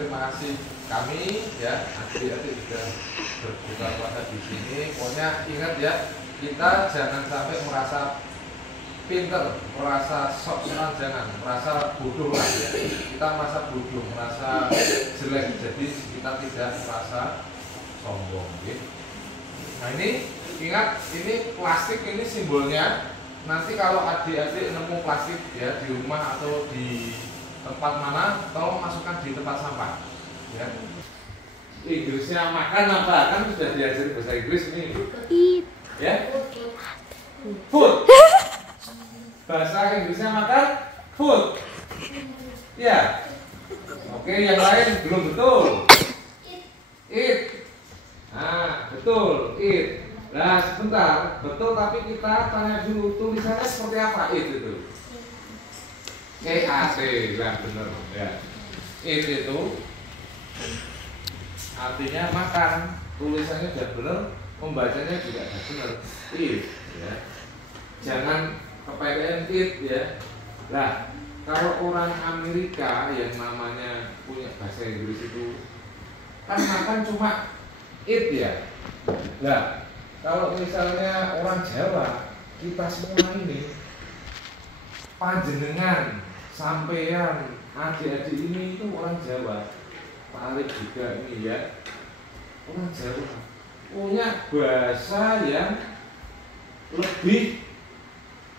terima kasih kami ya, adik-adik sudah berbuka puasa di sini. Pokoknya ingat ya, kita jangan sampai merasa pinter, merasa sok senang, jangan merasa bodoh lah ya. Kita merasa bodoh, merasa jelek, jadi kita tidak merasa sombong gitu. Nah ini ingat, ini plastik, ini simbolnya. Nanti kalau adik-adik nemu plastik ya di rumah atau di tempat mana, tolong masukkan di tempat sampah ya. Inggrisnya makan apa? Kan sudah diajari bahasa Inggris ini ya. Food. Bahasa Inggrisnya makan food ya. Oke, yang lain belum betul. Eat. Nah, betul, eat. Nah, sebentar, betul, tapi kita tanya dulu tulisannya seperti apa itu? EAT, nah benar ya. Eat itu artinya makan, tulisannya sudah benar, membacanya juga sudah benar. Eat ya. Jangan kepedean eat ya. Nah, kalau orang Amerika yang namanya punya bahasa Inggris itu kan makan cuma eat ya. Nah, kalau misalnya orang Jawa, kita semua ini, panjenengan, sampean, adik-adik ini itu orang Jawa. Pak Arif juga ini ya, orang Jawa punya bahasa yang lebih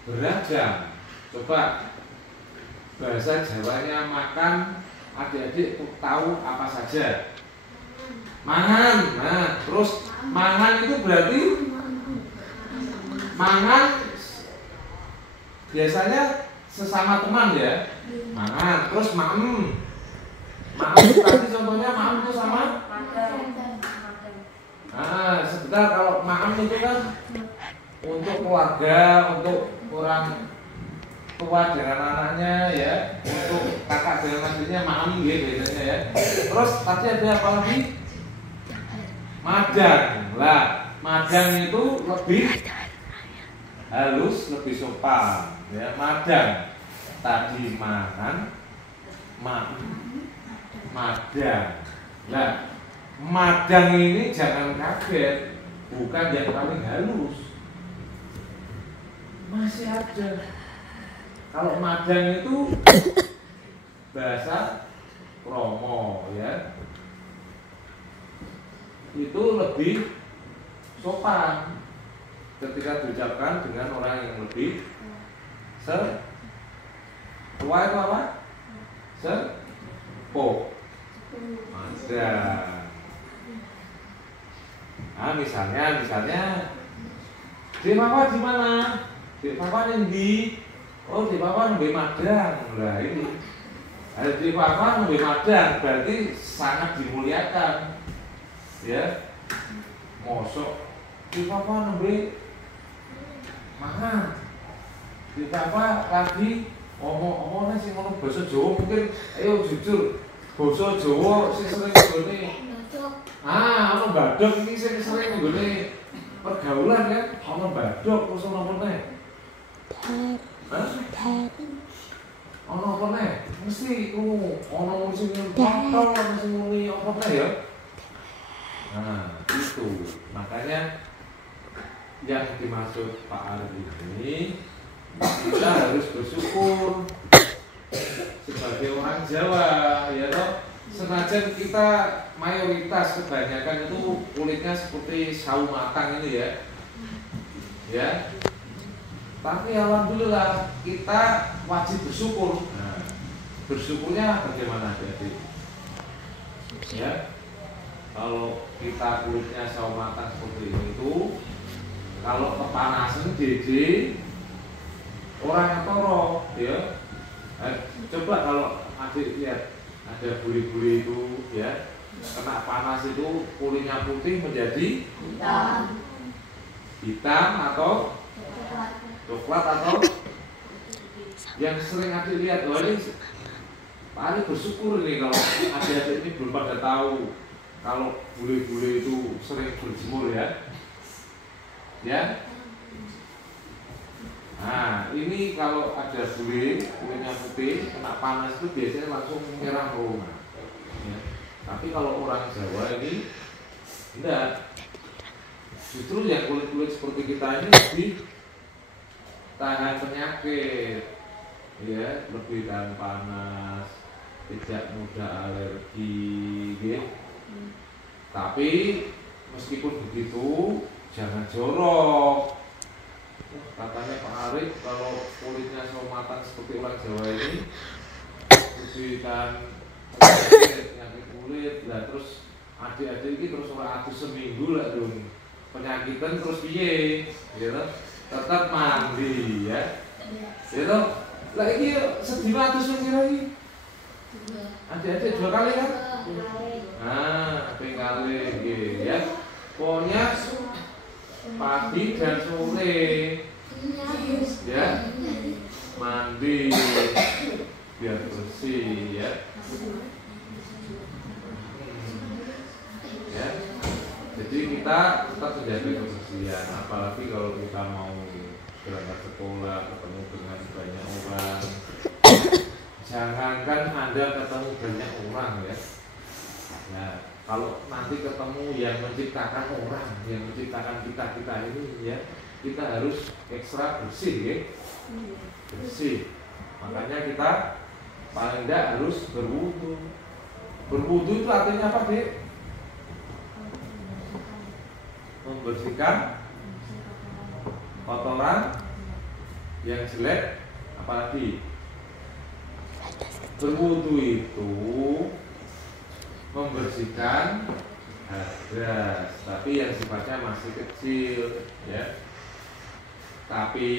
beragam. Coba bahasa Jawanya makan, adik-adik tahu apa saja? Mangan. Nah, terus mangan itu berarti mangan biasanya sesama teman ya. Mangan, terus maem. Maem tadi contohnya maem itu sama. Nah, sebentar, kalau maem itu kan untuk keluarga, untuk orang tua dengan anaknya ya, untuk kakak dengan adiknya maem gitu biasanya ya. Terus tadi ada apa lagi? Madang. Lah, madang itu lebih halus, lebih sopan ya. Madang tadi mangan, madang. Lah, madang ini jangan kaget, bukan yang paling halus, masih ada. Kalau madang itu bahasa Kromo ya, itu lebih sopan ketika diucapkan dengan orang yang lebih tua itu apa? Sepuh. Madang. Nah, misalnya di papa di mana? Di papa di oh, di papa nembe madang. Lah ini. Di papa nembe madang berarti sangat dimuliakan. Ya, mosok di papa nembe mangan, di papa lagi omong-omongnya sih ngono basa Jawa mungkin, ayo jujur basa Jawa sing sering nggone ono badhok iki sing sering nggone pergaulan kan, ono badhok terus ono apa neh? Ono apa neh? Mesti ono sing kontol, sing muni apa neh ya? Nah, itu makanya yang dimaksud Pak Arif ini, kita harus bersyukur sebagai orang Jawa ya toh. Senajan kita mayoritas kebanyakan itu kulitnya seperti sawo matang ini ya. Ya. Tapi alhamdulillah kita wajib bersyukur. Nah, bersyukurnya bagaimana jadi? Ya. Kalau kita kulitnya sawo matang seperti ini itu, kalau kepanasan jadi orang toro ya. Coba kalau adik lihat ada buli-buli itu ya, kena panas itu kulitnya putih menjadi hitam atau coklat atau yang sering adik lihat. Oh ini Pak Ali bersyukur nih kalau adik-adik ini belum pada tahu kalau bule-bule itu sering berjemur ya. Ya. Nah, ini kalau ada bule, kulitnya putih, kena panas itu biasanya langsung merah roma. Ya. Tapi kalau orang Jawa ini enggak. Justru yang kulit-kulit seperti kita ini lebih tahan penyakit, ya, lebih tahan panas, tidak mudah alergi, gitu. Tapi meskipun begitu, jangan jorok. Katanya Pak Arif kalau kulitnya seumatan seperti orang Jawa ini lebih tahan penyakit kulit, lah terus adik-adik ini terus orang adu seminggu lah dong penyakitan terus piye, gitu. Tetap mandi ya, gitu. Lah ini sedih atus lagi. Adik-adik 2 kali kan? Nah, kali gitu ya. Pokoknya pagi dan sore ya mandi biar bersih ya. Ya. Jadi kita tetap menjaga kebersihan, apalagi kalau kita mau berangkat sekolah ketemu dengan banyak orang. Jangankan Anda ketemu banyak orang ya. Ya, kalau nanti ketemu yang menciptakan orang, yang menciptakan kita ini ya, kita harus ekstra bersih ya. Bersih. Makanya kita paling tidak harus berwudu. Berwudu itu artinya apa, Dek? Membersihkan kotoran yang jelek, apalagi berwudu itu membersihkan hadas, tapi yang sifatnya masih kecil ya. Tapi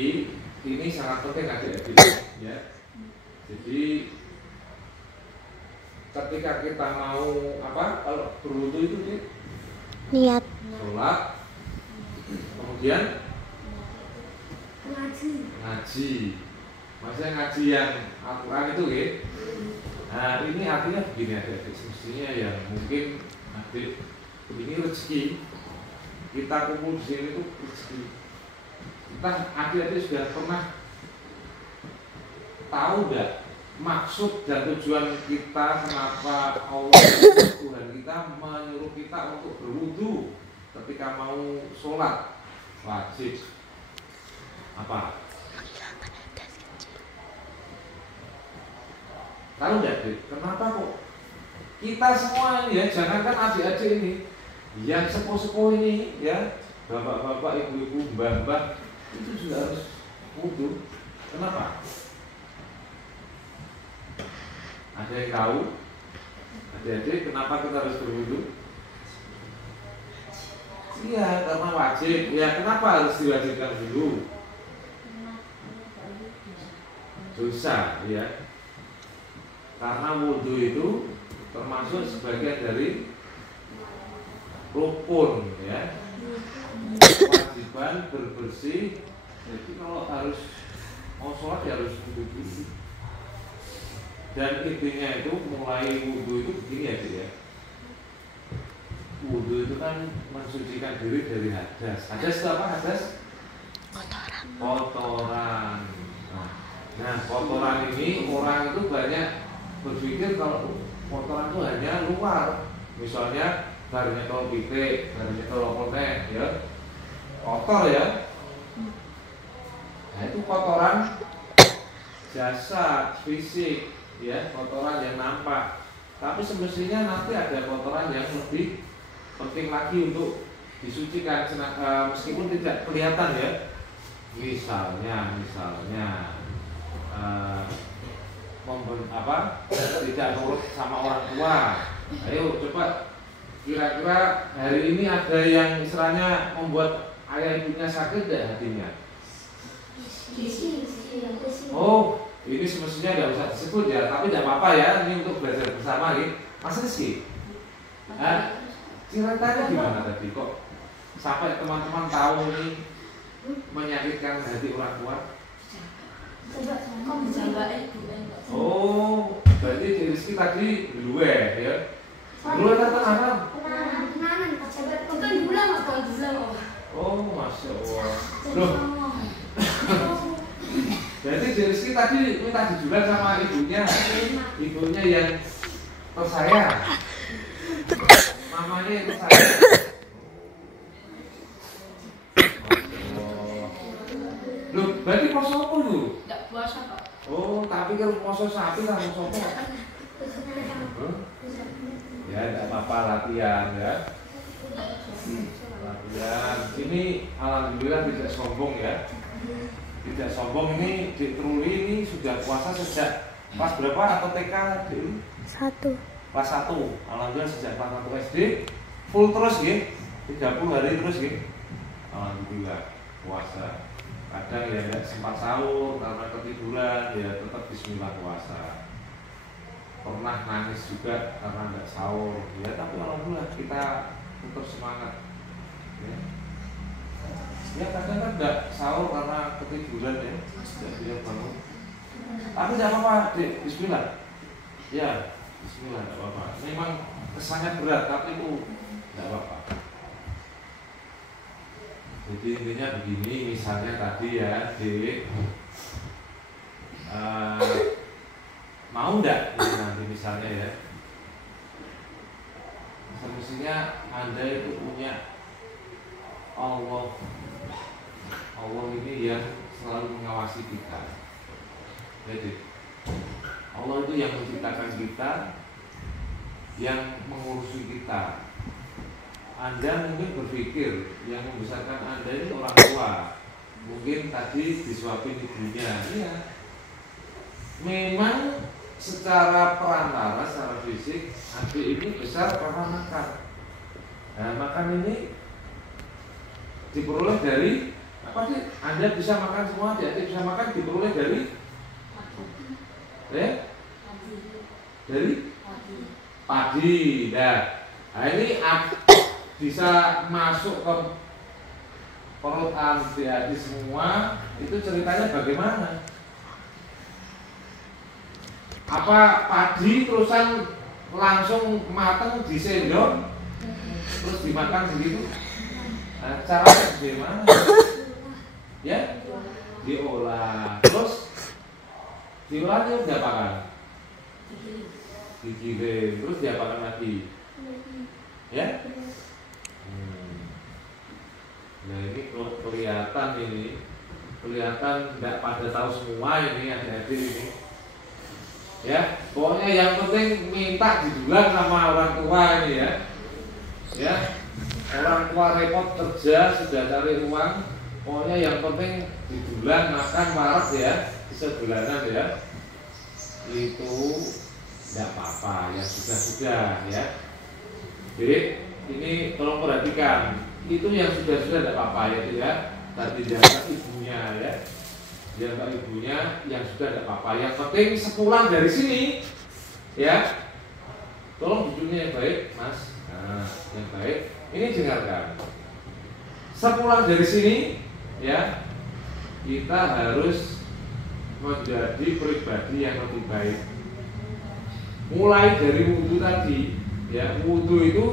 ini sangat penting adik-adik ya. Jadi ketika kita mau kalau berwudu itu niat sholat, kemudian ngaji. Maksudnya ngaji yang Al-Quran itu ya. Nah ini artinya begini adik-adik, semestinya yang mungkin adik ini rezeki kita kumpul di sini itu rezeki. Kita adik-adik sudah pernah tahu nggak maksud dan tujuan kita, kenapa Allah Tuhan kita menyuruh kita untuk berwudu ketika mau sholat wajib apa? Tahu nggak, Dek? Kenapa kok kita semua ini ya, jangankan adik-adik ini, yang sepuh-sepuh ini ya, bapak-bapak, ibu-ibu, mbah-mbah itu juga harus wudu. Kenapa? Ada yang tahu? Adik-adik, kenapa kita harus berwudu? Iya, karena wajib. Ya, kenapa harus diwajibkan dulu? Dosa, ya. Karena wudu itu termasuk sebagian dari rukun ya, kewajiban berbersih. Jadi kalau harus mau sholat ya harus wudu dulu. Dan intinya itu mulai wudu itu begini ya. Wudu itu kan mensucikan diri dari hadas. Hadas itu apa? Hadas? Kotoran. Nah, kotoran ini orang itu banyak berpikir kalau kotoran itu hanya luar, misalnya dari kalau pitik, dari kalau konek, ya kotor ya. Nah itu kotoran jasad, fisik, ya kotoran yang nampak. Tapi semestinya nanti ada kotoran yang lebih penting lagi untuk disucikan, meskipun tidak kelihatan ya. Misalnya tidak nurut sama orang tua. Ayo coba kira-kira hari ini ada yang istilahnya membuat ayah ibunya sakit tidak hatinya? Oh, ini semestinya tidak usah disebut ya, tapi tidak apa-apa ya, ini untuk belajar bersama nih. Mas Rizky, ceritanya gimana tadi kok sampai teman-teman tahu ini menyakitkan hati orang tua? Oh, berarti Rizky tadi luwe ya? Luwe tentang apa? Oh, Masya Allah. Loh, jadi Rizky tadi minta dijual sama ibunya yang tersayang. mamanya itu saya. Loh, berarti poso apa lu? Enggak puasa, Pak. Oh, tapi kalau poso sapi lah poso apa? Ya, tidak apa-apa latihan ya. Latihan. Ini alhamdulillah tidak sombong ya. Tidak sombong, ini Dik Truli ini sudah puasa sejak kelas berapa atau TK Dik? 1. Kelas 1. Alhamdulillah sejak kelas 1 SD full terus ya. 30 hari terus ya. Alhamdulillah puasa. Kadang ya nggak sempat sahur karena ketiduran, ya tetap bismillah puasa. Pernah nangis juga karena nggak sahur, ya tapi alhamdulillah kita tetap semangat. Ya kadang kan nggak sahur karena ketiduran ya, tidak bisa bangun. Tapi tidak apa-apa, Dek, bismillah. Ya, bismillah, tidak apa-apa. Memang kesannya berat, tapi itu tidak apa-apa. Jadi intinya begini, misalnya tadi ya, Dek, mau enggak nanti misalnya ya, semestinya Anda itu punya Allah ini yang selalu mengawasi kita. Jadi Allah itu yang menciptakan kita, yang mengurusi kita. Anda mungkin berpikir yang membesarkan Anda ini orang tua, mungkin tadi disuapin ibunya. Iya. Memang secara perantara, secara fisik, adik ini besar karena makan. Nah, makan ini diperoleh dari apa sih? Anda bisa makan semua, adik bisa makan diperoleh dari dari padi. Nah ini bisa masuk ke perut adik semua. Itu ceritanya bagaimana? Apa padi terusan langsung matang di sendok terus dimakan begitu? Nah, caranya bagaimana? Ya, diolah. Terus diolahnya diapakan? Digiling. Terus diapakan lagi? Ya? Nah ini kelihatan tidak pada tahu semua ini adik-adik ini. Ya, pokoknya yang penting minta didulang sama orang tua ini ya. Ya, orang tua repot kerja sudah cari uang, pokoknya yang penting didulang makan waras ya, bisa bulanan ya. Itu tidak apa-apa, ya sudah ya. Jadi ini tolong perhatikan, itu yang sudah tidak apa-apa ya tidak. Tadi jaga ibunya ya. Jaga ibunya yang sudah tidak apa-apa. Yang penting sepulang dari sini, ya, tolong duduknya yang baik, Mas. Nah, yang baik. Ini dengarkan. Sepulang dari sini, ya, kita harus menjadi pribadi yang lebih baik. Mulai dari wudhu tadi, ya, wudhu itu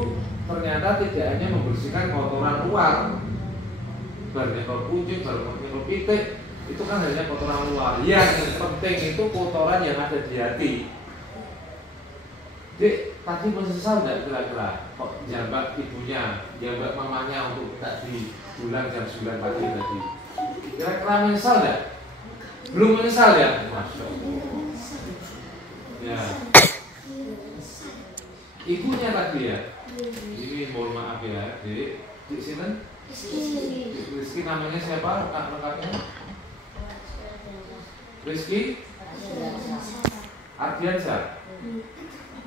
ternyata tidak hanya membersihkan kotoran luar, bernyetor kucing, bernyetor pitik. Itu kan hanya kotoran luar. Yang penting itu kotoran yang ada di hati. Dek, tadi menyesal tidak kira-kira kok jambat ibunya, jambat mamanya untuk tadi bulan jam 9 pagi tadi? Kira-kira menyesal tidak? Belum menyesal ya? Masya Allah. Ya. Ibunya tadi ya. Ini mohon maaf ya, Dek. Dek sini. Rizky namanya siapa? Lengkapnya? Rizky Ardiansyah.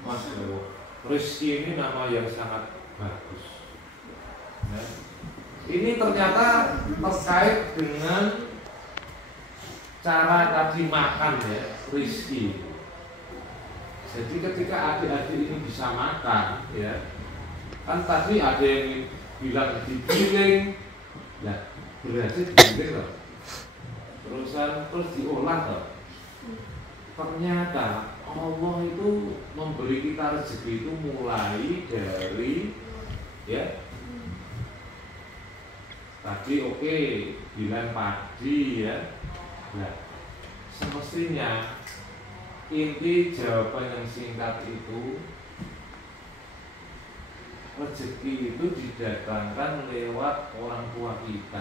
Mas Dewo. Rizky ini nama yang sangat bagus. Ya. Ini ternyata terkait dengan cara tadi makan ya, Rizky. Jadi ketika adik-adik ini bisa makan, ya, kan tadi ada yang bilang digiling, ya berhasil digiling loh. Terus diolah loh. Ternyata Allah itu memberi kita rezeki itu mulai dari ya tadi oke, bilang padi ya. Nah, semestinya inti jawaban yang singkat itu rezeki itu didatangkan lewat orang tua kita.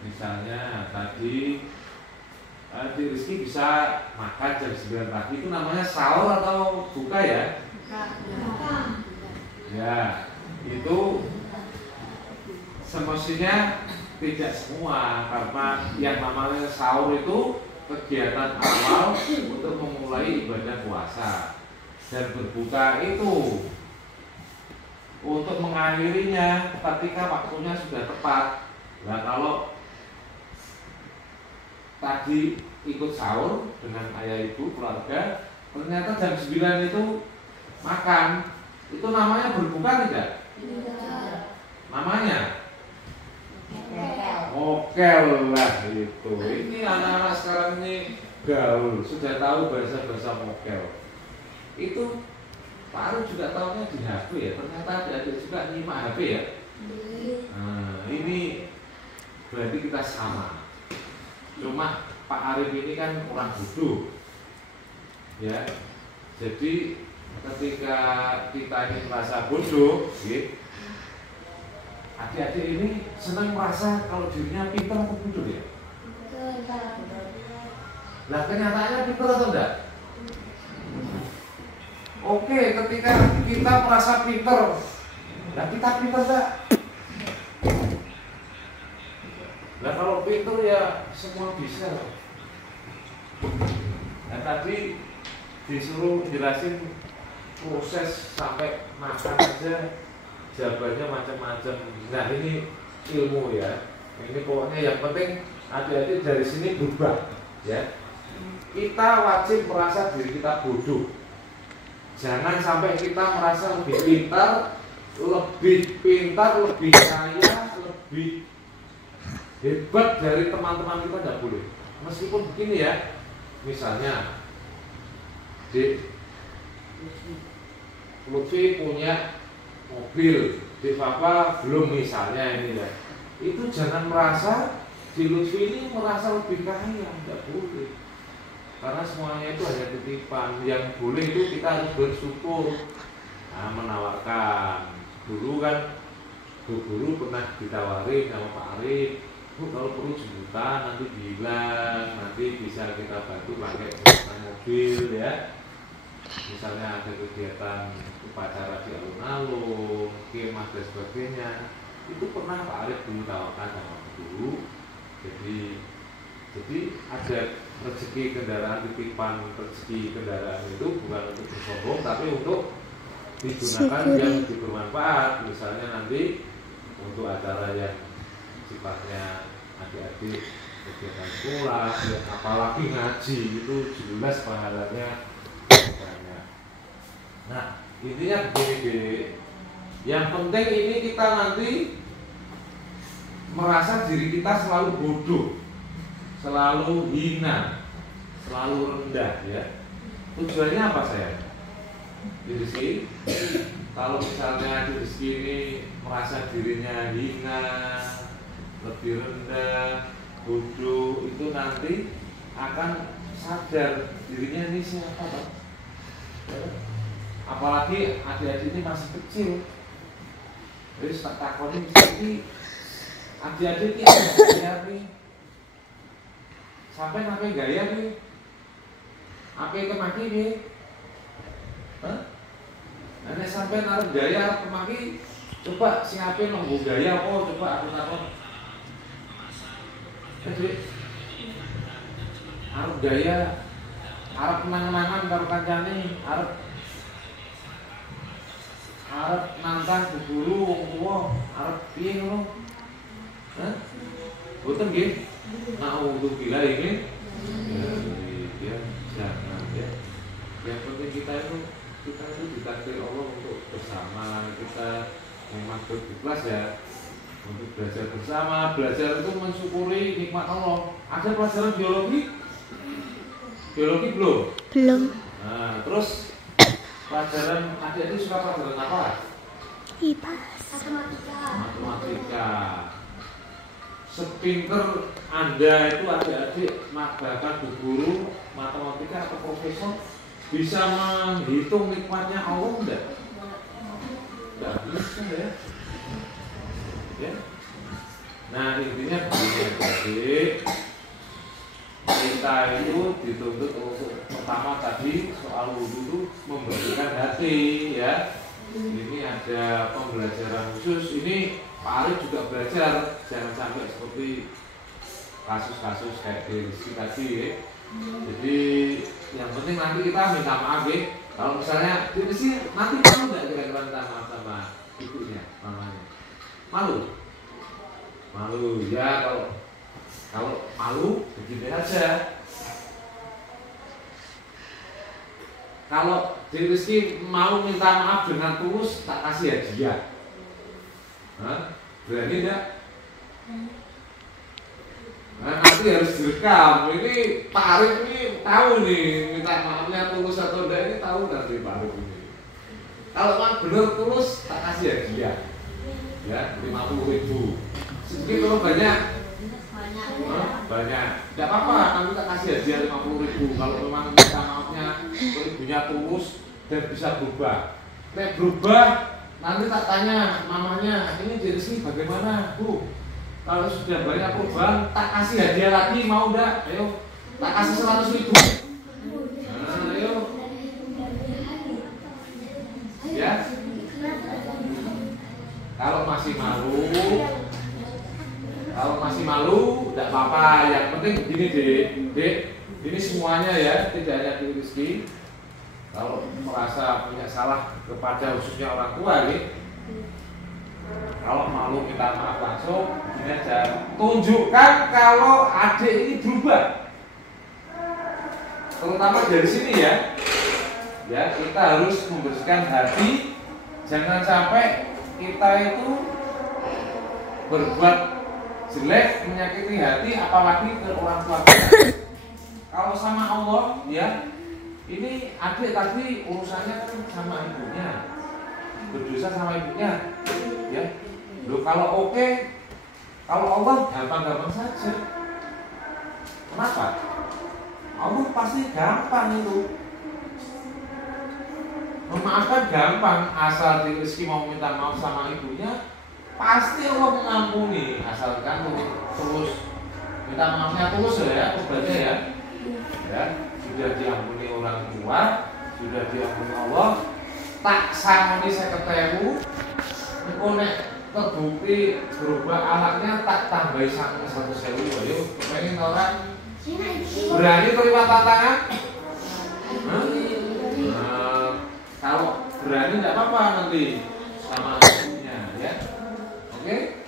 Misalnya tadi di rezeki bisa makan jam 9 pagi, itu namanya sahur atau buka ya? Buka. Ya, itu semestinya tidak semua, karena yang namanya sahur itu kegiatan awal untuk memulai ibadah puasa, dan berbuka itu untuk mengakhirinya ketika waktunya sudah tepat. Nah, kalau tadi ikut sahur dengan ayah ibu keluarga, ternyata jam 9 itu makan, itu namanya berbuka tidak? Tidak. Namanya mokel lah itu. Ini anak-anak sekarang ini gaul, sudah tahu bahasa-bahasa mokel. Itu Pak Arif juga tahunya di HP ya. Ternyata ada juga nyimak HP ya. Nah, ini berarti kita sama. Cuma Pak Arif ini kan orang bodoh, ya. Jadi ketika kita ini merasa bodoh, gitu, adik-adik ini senang merasa kalau dirinya pintar atau bodoh ya? Nah, kenyataannya pintar atau enggak? Oke, ketika kita merasa pintar, nah kita pintar enggak? Nah, kalau pintar ya semua bisa. Nah, tadi disuruh jelasin proses sampai makan aja jawabannya macam-macam. Nah, ini ilmu ya. Ini pokoknya yang penting adik-adik dari sini berubah ya. Kita wajib merasa diri kita bodoh. Jangan sampai kita merasa lebih pintar, lebih kaya, lebih hebat dari teman-teman kita, tidak boleh. Meskipun begini ya, misalnya Lutfi punya mobil, di Papa belum misalnya ini ya. Itu jangan merasa di Lutfi ini merasa lebih kaya, tidak boleh. Karena semuanya itu hanya titipan. Yang boleh itu kita harus bersyukur. Nah, menawarkan. Dulu kan Bu Guru pernah ditawarin sama Pak Arif, Bu, kalau perlu jemputan nanti bilang, nanti bisa kita bantu pakai mobil ya. Misalnya ada kegiatan upacara di alun-alun, kemah dan sebagainya. Itu pernah Pak Arif dulu tawarkan sama Bu Guru. Jadi ada rezeki kendaraan titipan, rezeki kendaraan itu bukan untuk bersombong, tapi untuk digunakan yang lebih bermanfaat. Misalnya nanti untuk acara yang sifatnya adik-adik kegiatan sekolah, ya, apalagi ngaji, itu jelas pahalanya banyak. Nah, intinya begini, yang penting ini kita nanti merasa diri kita selalu bodoh, selalu hina, selalu rendah ya. Tujuannya apa saya? Diri sini, kalau misalnya diri sini merasa dirinya hina, lebih rendah, bodoh, itu nanti akan sadar dirinya ini siapa, Pak? Apalagi adik-adik ini masih kecil. Jadi tak takoni ini adik-adik ini gaya nih. Sampai pakai gaya nih. Apa yang kemaki nih? Nah, sampai naruh gaya kemaki, coba siapin nunggu gaya coba aku takon. Jadi arep gaya, arep menang-menangan karo kancane, arep nantang Bu Guru wong tuwa, arep piye ngono? Boten nggih. Nah, untuk bila ini ya jangan ya. Yang penting kita itu ditakdir Allah untuk bersama. Kita memang berikhlas ya untuk belajar bersama. Belajar itu mensyukuri nikmat Allah. Ada pelajaran biologi? Biologi belum? Belum. Nah, terus pelajaran adik-adik suka pelajaran apa? IPA. Matematika. Sepinter Anda itu adik-adik, bahkan Bu Guru matematika atau profesor, bisa menghitung nikmatnya Allah enggak? nggak bisa ya. Ya. Nah intinya begini, jadi kita itu dituntut untuk pertama tadi soal wudhu itu membersihkan hati ya. Ini ada pembelajaran khusus. Ini Pak Arif juga belajar, jangan sampai seperti kasus-kasus kayak di tadi ya. Jadi yang penting nanti kita minta maaf ya. Kalau misalnya di sini nanti malu nggak kira-kira minta maaf sama ibunya, mamanya? Malu? Malu ya, kalau malu begini aja. Kalau Dek Rizky mau minta maaf dengan tulus, tak kasih hadiah. Berani enggak? Nah, nanti harus direkam. Ini Pak Arif ini tahu nih minta maafnya tulus atau enggak, ini tahu nanti Pak Arif ini. Kalau memang benar tulus, tak kasih hadiah. Ya, 50.000. Sedikit kalau banyak. Banyak. Tidak apa-apa, kami tak kasih hadiah 50.000. Kalau memang minta maafnya ibunya tulus dan bisa berubah. Nek berubah, nanti tak tanya mamanya, ini jadi sih bagaimana, Bu? Kalau sudah banyak perubahan, tak kasih hadiah lagi, mau enggak? Ayo, tak kasih 100.000. Nah, ayo. Ya. Kalau masih malu, tidak apa-apa. Yang penting begini Dek, ini semuanya ya, tidak hanya Dek Rizky. Kalau merasa punya salah kepada khususnya orang tua, kalau malu minta maaf langsung, ini aja. Tunjukkan kalau adik ini berubah. Terutama dari sini ya. Ya, kita harus membersihkan hati. Jangan sampai kita itu berbuat jelek, menyakiti hati, apalagi ke orang tua kita. Kalau sama Allah, ya, ini adik tadi urusannya kan sama ibunya, berdosa sama ibunya, ya. Loh, kalau oke, kalau Allah gampang-gampang saja. Kenapa? Allah pasti gampang itu. Memaafkan gampang, asal Dek Rizky mau minta maaf sama ibunya, pasti Allah mengampuni, asalkan terus minta maafnya tulus ya, tobatnya ya. Ya, sudah diampuni orang tua, sudah diampuni Allah, tak sangoni 50.000, engko nek terbukti berubah anaknya tak tambahi 100.000. Ayo, pengen orang berani terima tantangan? Kalau berani tidak apa-apa nanti sama ibunya ya. Oke?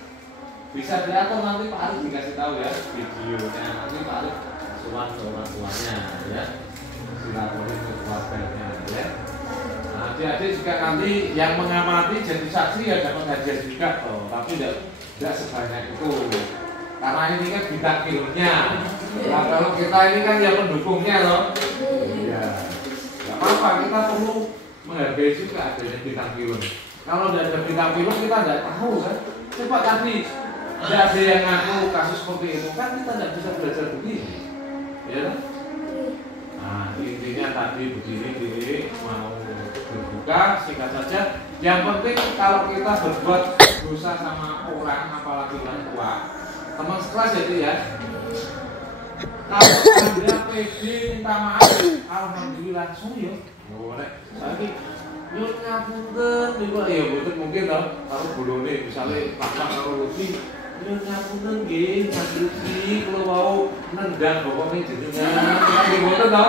Bisa diatur nanti Pak Arif dikasih tahu ya videonya, nanti Pak Arif suan ke orang tuanya ya, silaturahmi ke keluarganya ya. Nah, adik-adik juga nanti yang mengamati jadi saksi ya dapat hadiah juga toh, tapi tidak sebanyak itu. Karena ini kan bintang filmnya. Nah, kalau kita ini kan yang mendukungnya loh. Iya. Gak apa-apa, kita perlu menghargai juga adanya bintang film. Kalau tidak ada bintang film kita tidak tahu kan. Coba tadi tidak ada yang ngaku kasus seperti itu kan kita tidak bisa belajar begini. Ya. Nah, intinya tadi begini mau berbuka singkat saja. Yang penting kalau kita berbuat dosa sama orang, apalagi orang tua, teman sekelas jadi ya. Kalau Anda pede minta maaf, alhamdulillah langsung ya. Boleh. Tapi yo ngapunten niku ya mboten mungkin to. Karo bolone misale bapak karo Lutfi, yo ngapunten nggih, Mas Lutfi kula wau nendang bokone jenengan. Nggih mboten to.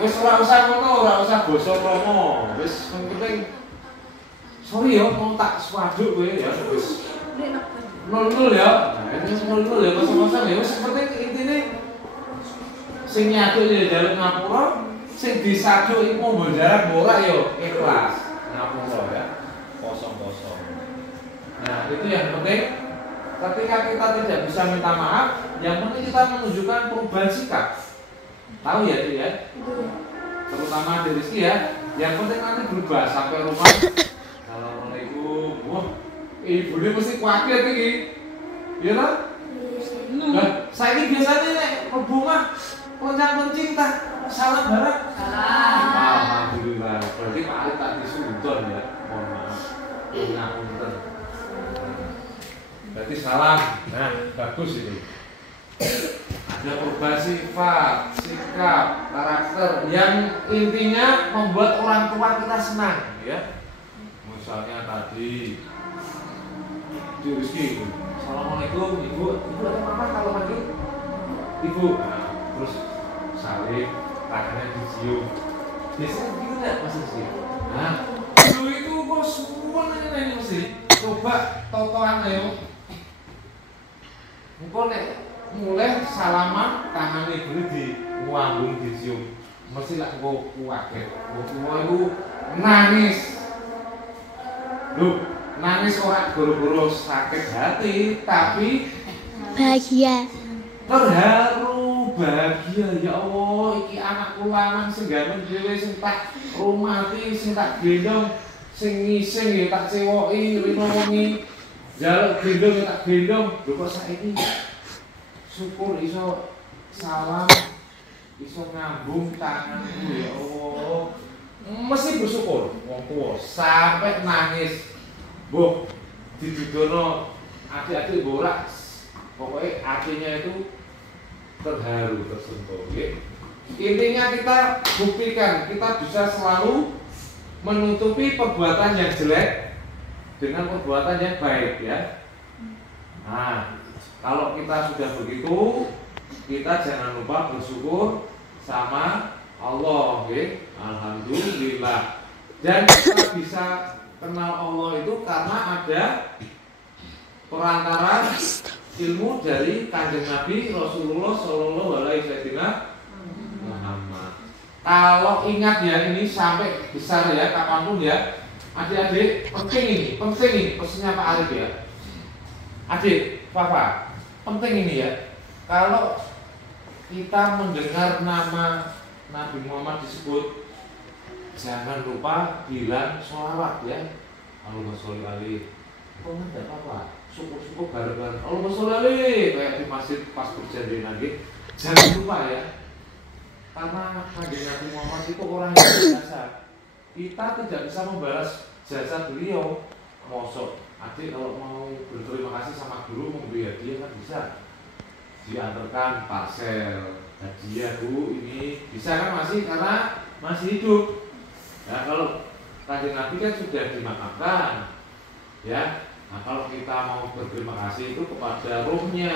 Wis ora usah ngono, ora usah basa krama. Wis penting sorry ya mau tak swaduk kowe ya wis. Nol ya. Nah, ini nol ya kosong-kosong ya wis penting intine sing nyatu ya jaluk ngapura. Sing disadu iku mbondharan ora ya ikhlas ngapura ya kosong-kosong. Nah, itu yang penting ketika kita tidak bisa minta maaf, yang penting kita menunjukkan perubahan sikap. Tahu ya Dik ya? Terutama dari Rizky ya. Yang penting nanti berubah sampai rumah. Assalamualaikum. Wah, ibu ini mesti khawatir iki. Iya toh? Nah, saiki biasanya nek mlebu mah loncang-loncing ta salam bareng. Salam. Alhamdulillah. Berarti Pak Ali tak disudon ya. Mohon maaf. salam. Nah, bagus itu. Ada perubahan sifat, sikap, karakter yang intinya membuat orang tua kita senang, ya. Misalnya tadi di Rizky, assalamualaikum ibu, ibu ada apa kalau panggil ibu? Nah, terus salim, tangannya dicium. Biasanya begitu enggak Mas Rizky? Nah, dulu itu kok semua nanya mesti. Coba totoan ayo. Engko nek mulai salaman tangan ibu di wambung dicium. Mesti lak engko kuwaget. Engko iku nangis. Loh, nangis ora goro-goro sakit hati, tapi bahagia, terharu, bahagia. Ya Allah, iki anakku lanang sing ganteng dhewe sing tak rumati, sing tak gendong, sing ngising ya tak cewoki, rino wengi njaluk gendong ya tak gendong. Lho kok saiki syukur iso salam, iso ngambung tanganku, ya Allah. Mesti bersyukur wong tuwa sampai nangis. Bu, didudono adik-adik borak. Pokoknya artinya itu terharu, tersentuh, ya. Intinya kita buktikan kita bisa selalu menutupi perbuatan yang jelek dengan perbuatan yang baik, ya. Nah, kalau kita sudah begitu, kita jangan lupa bersyukur sama Allah, ya. Alhamdulillah. Dan kita bisa kenal Allah itu karena ada perantara ilmu dari Kanjeng Nabi Rasulullah Shallallahu Alaihi Wasallam. Kalau ingat ya, ini sampai besar ya, kapanpun ya, adik-adik penting ini pesannya Pak Arif ya. Adik, Papa, penting ini ya. Kalau kita mendengar nama Nabi Muhammad disebut, jangan lupa bilang sholawat ya. Allahumma sholli alaihi. Kok enggak apa-apa? Syukur-syukur bareng-bareng. Allahumma sholli alaihi kayak di masjid pas berjanji lagi. Jangan lupa ya. Karena Kanjeng Nabi Muhammad itu orang yang biasa. Kita tidak bisa membalas jasa beliau. Mosok adik kalau mau berterima kasih sama guru memberi hadiah kan bisa. Diantarkan parcel hadiah Bu ini bisa kan masih karena masih hidup. Ya kalau Kanjeng Nabi kan sudah dimakamkan, ya. Nah kalau kita mau berterima kasih itu kepada ruhnya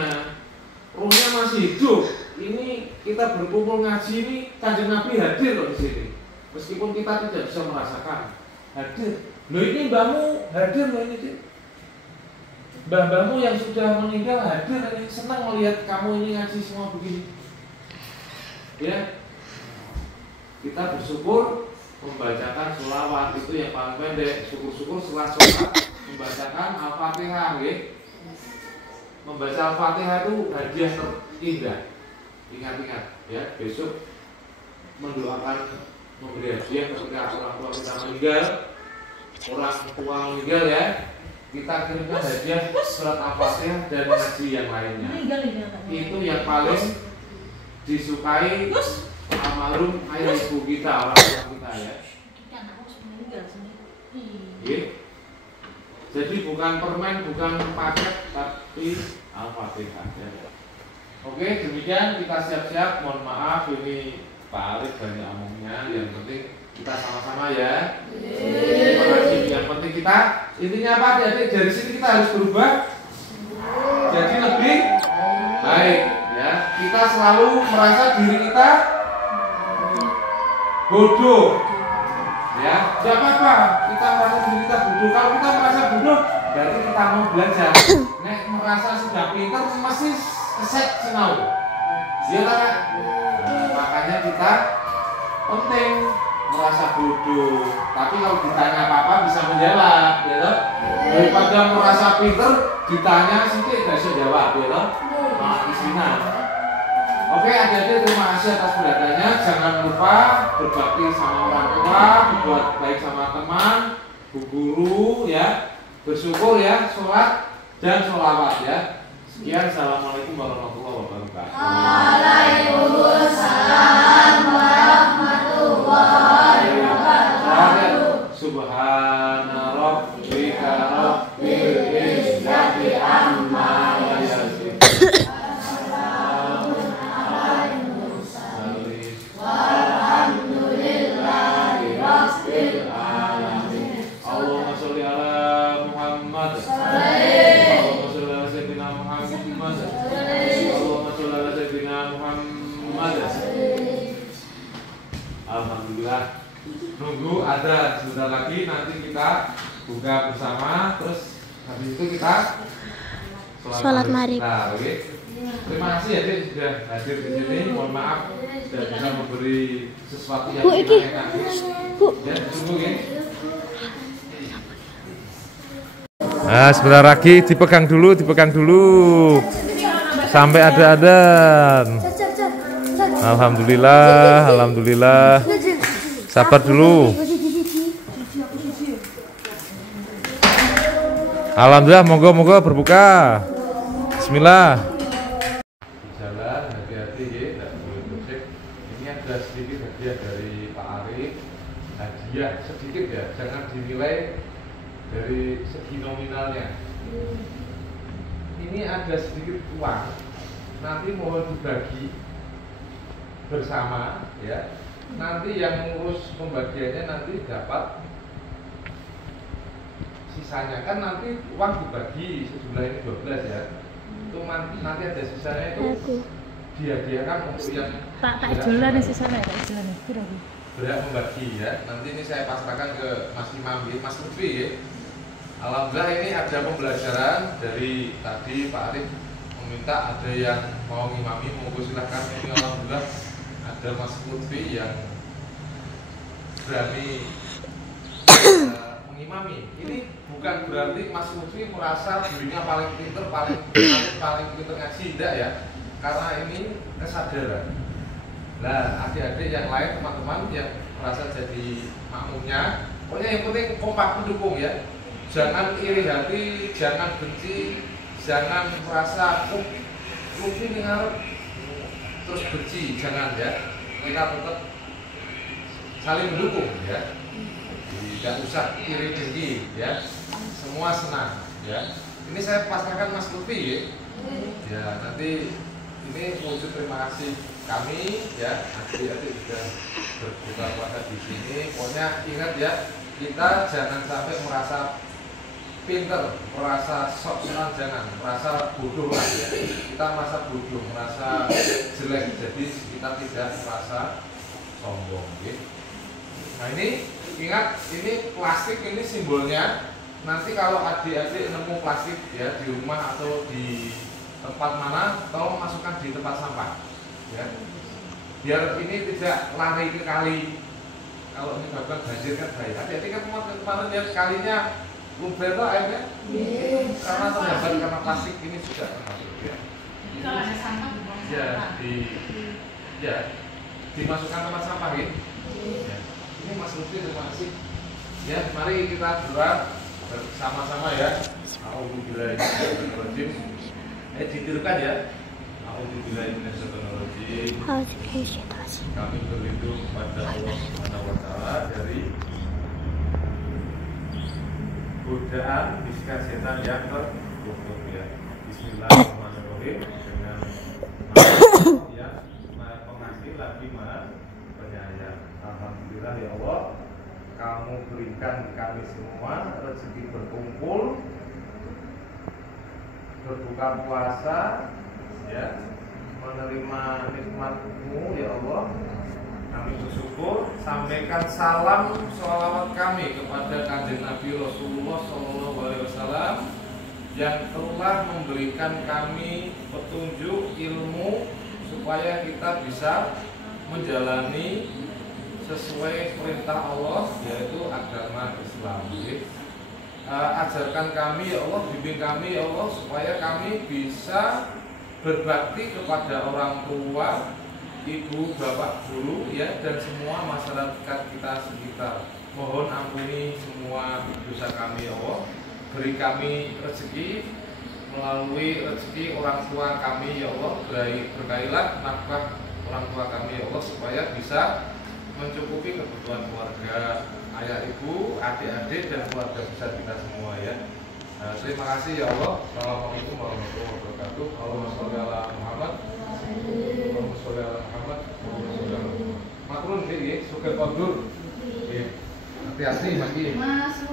masih hidup. Ini kita berkumpul ngaji ini Kanjeng Nabi hadir loh di sini. Meskipun kita tidak bisa merasakan hadir. Loh ini mbahmu hadir loh ini. Mbah-mbahmu yang sudah meninggal hadir ini, senang melihat kamu ini ngaji semua begini. Ya, kita bersyukur membacakan sholawat itu yang paling pendek. Syukur-syukur setelah sholat membacakan Al-Fatihah, ya. Membaca Al-Fatihah itu hadiah terindah. Ingat-ingat, ya. Besok mendoakan memberi hadiah ketika orang tua kita meninggal, ya. Kita kirimkan hadiah surat Al-Fatihah dan ngaji yang lainnya. Itu yang paling disukai almarhum ayah ibu kita, orang tua kita ya. Jadi bukan permen, bukan paket, tapi Al-Fatihah ya. Oke, demikian kita siap-siap. Mohon maaf ini Pak Arif banyak omongnya. Yang penting kita sama-sama ya. Terima kasih. Yang penting kita intinya apa? Jadi dari sini kita harus berubah jadi lebih baik ya. Kita selalu merasa diri kita bodoh ya. Tidak apa-apa kita merasa diri kita bodoh. Kalau kita merasa bodoh berarti kita mau belajar. Nek merasa sudah pintar masih keset sinau ya kan? Makanya kita penting merasa bodoh, tapi kalau ditanya apa-apa bisa menjawab, ya toh? Daripada merasa pinter ditanya sedikit gak bisa jawab, ya toh? Malah isinan. Oke, adik-adik terima kasih atas perhatiannya. Jangan lupa berbakti sama orang tua, berbuat baik sama teman, bu guru, ya. Bersyukur ya, sholat dan sholawat ya. Sekian, assalamualaikum warahmatullahi wabarakatuh. Waalaikumsalam warahmatullahi wabarakatuh. Subhana rabbika rabbil izzati amma nunggu ada sebentar lagi nanti kita buka bersama, terus habis itu kita Sholat maghrib. Nah, oke. Terima kasih ya Dik sudah hadir di sini. Mohon maaf sudah bisa memberi sesuatu yang enak. Ya, tunggu ya. Nah, sebentar lagi dipegang dulu sampai ada adzan. Alhamdulillah. Sabar dulu. Alhamdulillah, monggo berbuka. Bismillah. Jalan hati-hati ya, tidak boleh bersih. Ini ada sedikit hadiah dari Pak Arif. Hadiah sedikit ya, jangan dinilai dari segi nominalnya. Ini ada sedikit uang, nanti mohon dibagi bersama ya. Nanti yang ngurus pembagiannya nanti dapat sisanya, kan nanti uang dibagi sejumlah ini 12 ya. Itu nanti ada sisanya itu dihadiahkan untuk yang tak jualan sisanya, berhak membagi ya. Nanti ini saya pasrahkan ke Mas Imam, Mas Lutfi ya. Alhamdulillah ini ada pembelajaran dari tadi Pak Arif meminta ada yang mau ngimami, monggo silahkan. Ini alhamdulillah ada Mas Lutfi yang berani mengimami. Ini bukan berarti Mas Lutfi merasa dirinya paling pinter, paling pinter ngaji, tidak ya. Karena ini kesadaran. Nah, adik-adik yang lain, teman-teman yang merasa jadi makmumnya, pokoknya yang penting kompak mendukung ya. Jangan iri hati, jangan benci, jangan merasa Lutfi ngarep terus benci, jangan ya. Kita tetap saling mendukung ya. Tidak usah iri dengki ya. Semua senang ya. Ini saya pasrahkan Mas Lutfi ya. Ya, nanti ini wujud terima kasih kami ya. Adik-adik sudah berbuka puasa di sini. Pokoknya ingat ya, kita jangan sampai merasa pinter, merasa sok senang, jangan merasa bodoh lah ya. Kita merasa bodoh, merasa jelek, jadi kita tidak merasa sombong ya. Nah ini ingat, ini plastik ini simbolnya. Nanti kalau adik-adik nemu plastik ya di rumah atau di tempat mana, tolong masukkan di tempat sampah ya. Biar ini tidak lari ke kali. Kalau menyebabkan banjir kan bahaya. Adik-adik kan kemarin lihat kalinya lumber tuh airnya karena terhambat karena plastik ini juga termasuk ya. Kalau ada sampah ya dimasukkan tempat sampah ya. Ya. Ini Mas Lutfi, terima kasih. Ya, mari kita berdoa bersama-sama ya. A'udzubillahi minasyaitonirrajim. Ditirukan ya. A'udzubillahi minasyaitonirrajim. Kami berlindung kepada Allah Subhanahu wa taala dari godaan bisikan setan yang tertutup ya. Bismillahirrahmanirrahim. Dengan nama yang Maha Pengasih lagi Maha Penyayang. Alhamdulillah ya Allah, kamu berikan kami semua rezeki berkumpul, berbuka puasa ya, menerima nikmat-Mu ya Allah. Kami bersyukur. Sampaikan salam sholawat kami kepada Kanjeng Nabi Rasulullah SAW yang telah memberikan kami petunjuk ilmu supaya kita bisa menjalani sesuai perintah Allah, yaitu agama Islam. Ajarkan kami ya Allah, bimbing kami ya Allah, supaya kami bisa berbakti kepada orang tua, ibu, bapak, guru ya, dan semua masyarakat kita sekitar. Mohon ampuni semua dosa kami ya Allah. Beri kami rezeki melalui rezeki orang tua kami ya Allah. Berkailah nafkah orang tua kami ya Allah, supaya bisa mencukupi kebutuhan keluarga, ayah ibu, adik-adik, dan keluarga besar kita semua ya. Terima kasih ya Allah. Assalamualaikum warahmatullahi wabarakatuh. Allahumma sholli ala Muhammad. Allahumma sholli ala Muhammad. Makrun nggih, sugeng kondur. Nggih. Hati-hati Mas.